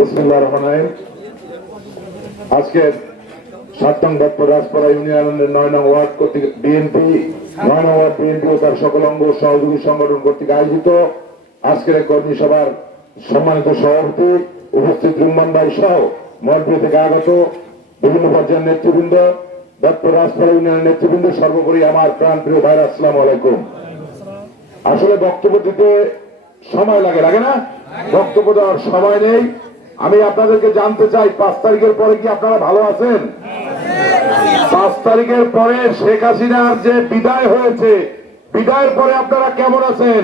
রহিম। সাত রাজপাড়া ইউনিয়নের নয় নং ওয়ার্ড কর্তৃক বিএনপি নয় নং ওয়ার্ড বিএনপি ও তার সকল অঙ্গ সহযোগী সংগঠন কর্তৃক আয়োজিত আজকের কর্মী সভার সম্মানিত সভাপতি উপস্থিত রুম্মান ভাই সহ থেকে আগত বিভিন্ন পর্যায়ের নেতৃবৃন্দ রাজপাড়া ইউনিয়নের নেতৃবৃন্দ, সর্বোপরি আমার প্রাণ প্রিয় আসসালাম আলাইকুম। আসলে বক্তব্য দিতে সময় লাগে লাগে না? বক্তব্য দেওয়ার সময় নেই। আমি আপনাদেরকে জানতে চাই, পাঁচ তারিখের পরে কি আপনারা ভালো আছেন? পাঁচ তারিখের পরে শেখ হাসিনার যে বিদায় হয়েছে, বিদায়ের পরে আপনারা কেমন আছেন?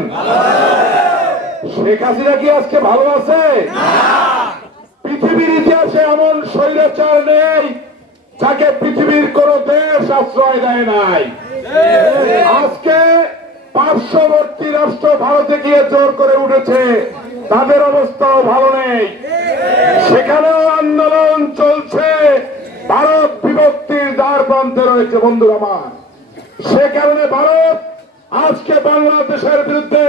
শেখ হাসিনা কি আজকে ভালো আছে? পৃথিবীর ইতিহাসে এমন স্বৈরাচার নেই যাকে পৃথিবীর কোন দেশ আশ্রয় দেয় নাই। আজকে পার্শ্ববর্তী রাষ্ট্র ভারতে গিয়ে জোর করে উঠেছে, তাদের অবস্থাও ভালো নেই। সেখানেও আন্দোলন চলছে। ভারত বিভক্তির দ্বার প্রান্তে রয়েছে বন্ধুরা আমার। সে কারণে ভারত আজকে বাংলাদেশের বিরুদ্ধে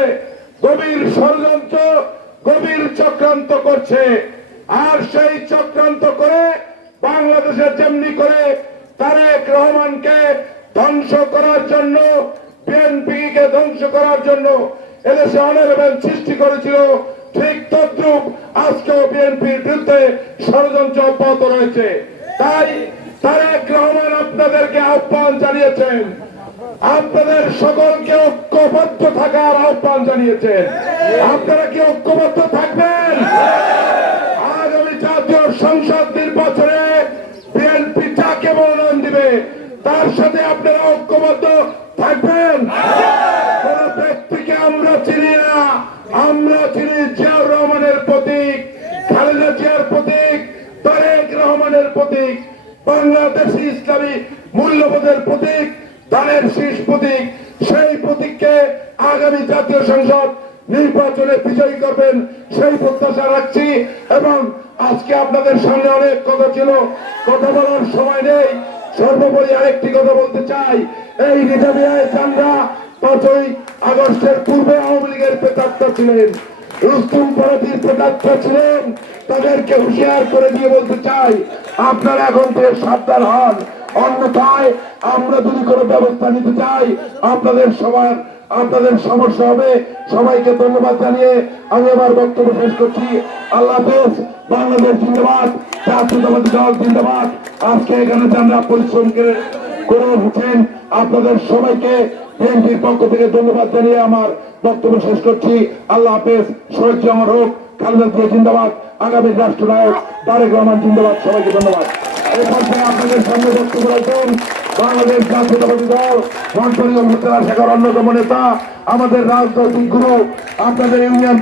গভীর ষড়যন্ত্র, গভীর চক্রান্ত করছে। আর সেই চক্রান্ত করে বাংলাদেশের যেমনি করে তারেক রহমানকে ধ্বংস করার জন্য বিএনপি কে ধ্বংস করার জন্য এদেশে অনির্বাণ সৃষ্টি করেছিল। ঠিক তদ্রুপ আজকেও বিএনপির বিরুদ্ধে ষড়যন্ত্র অব্যাহত রয়েছে। তাই তারেক রহমান আপনাদেরকে আহ্বান জানিয়েছেন। আপনাদের সকলকে ঐক্যবদ্ধ থাকার আহ্বান জানিয়েছেন। আপনারা কি ঐক্যবদ্ধ থাকবেন? আগামী জাতীয় সংসদ নির্বাচনে বিএনপি যাকে মনোনয়ন দিবে, তার সাথে আপনারা ঐক্যবদ্ধ থাকবেন? আমরা চিনি না, আমরা চিনি জিয়াউর রহমানের প্রতীক, খালেদা জিয়ার প্রতীক, তারেক রহমানের প্রতীক, বাংলাদেশি ইসলামী মূল্যবোধের প্রতীক ধানের শীষ প্রতীক। সেই প্রতীককে আগামী জাতীয় সংসদ নির্বাচনে বিজয়ী করবেন, সেই প্রত্যাশা রাখছি এবং আজকে আপনাদের সামনে অনেক কথা ছিল, কথা বলার সময় নেই। সর্বোপরি আরেকটি কথা বলতে চাই। এই নিজামিয়ায় চান্দা পাঁচই আগস্টের পূর্বে আওয়ামী লীগের প্রেতাত্মা ছিলেন। রুস্তুম পরাজির প্রেতাত্মা ছিলেন। তাদেরকে হুঁশিয়ার করে দিয়ে বলতে চাই, আপনারা এখন থেকে সাবধান হন। অন্যথায় আমরা যদি কোনো ব্যবস্থা নিতে চাই, আপনাদের সবার, আপনাদের সমস্যা হবে। সবাইকে ধন্যবাদ জানিয়ে আমি আমার বক্তব্য শেষ করছি। আল্লাহ হাফেজ, বাংলাদেশ জিন্দাবাদ, জাতীয়তাবাদী দল জিন্দাবাদ। আজকে এখানে যারা পরিশ্রম করে করে উঠেন, আপনাদের সবাইকে বিএনপির পক্ষ থেকে ধন্যবাদ জানিয়ে আমার বক্তব্য শেষ করছি। আল্লাহ হাফেজ, শহীদ আমার হোক, খালেদা জিয়া জিন্দাবাদ, আগামী রাষ্ট্রনায়ক তারেক রহমান জিন্দাবাদ, সবাইকে ধন্যবাদ। আপনাদের সামনে বক্তব্য রাখবেন বাংলাদেশ জাতীয়তাবাদী দল অন্যতম নেতা, আমাদের রাজনৈতিক গুরু, আপনাদের ইউনিয়ন